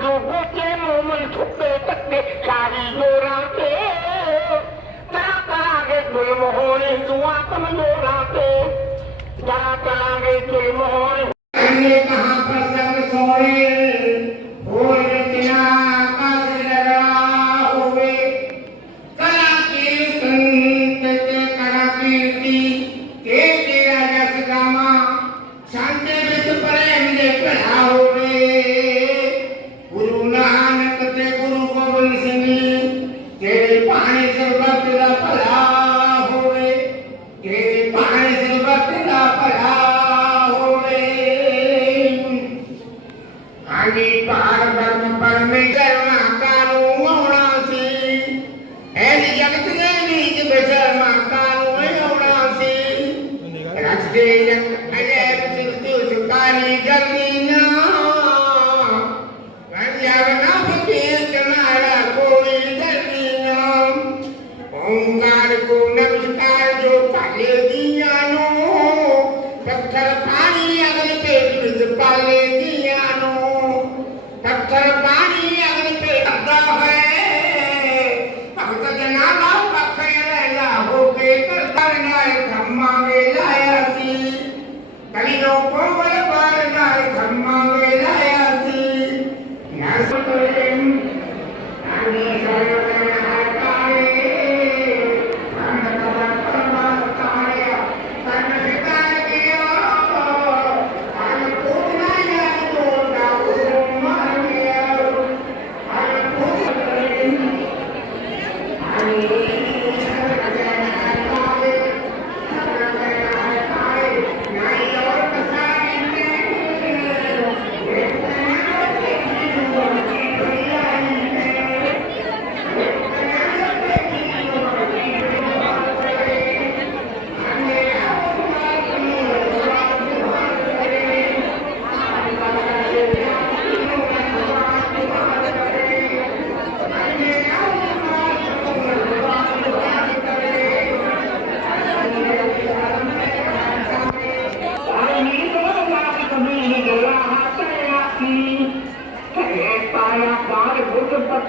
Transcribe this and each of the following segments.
দুবুকে মোমল ছুপে তকবে সারি গোরা পে তারা তারাগে দুল মোহরে দুয়া কম গোরা পে তারা তারাগে দুল মোহরে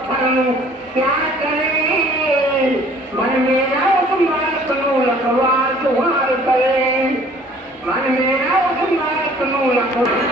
पर क्या करें। मन मेरा उस मालक नु लखवार करें। मन मेरा उस मालक नु लखवार।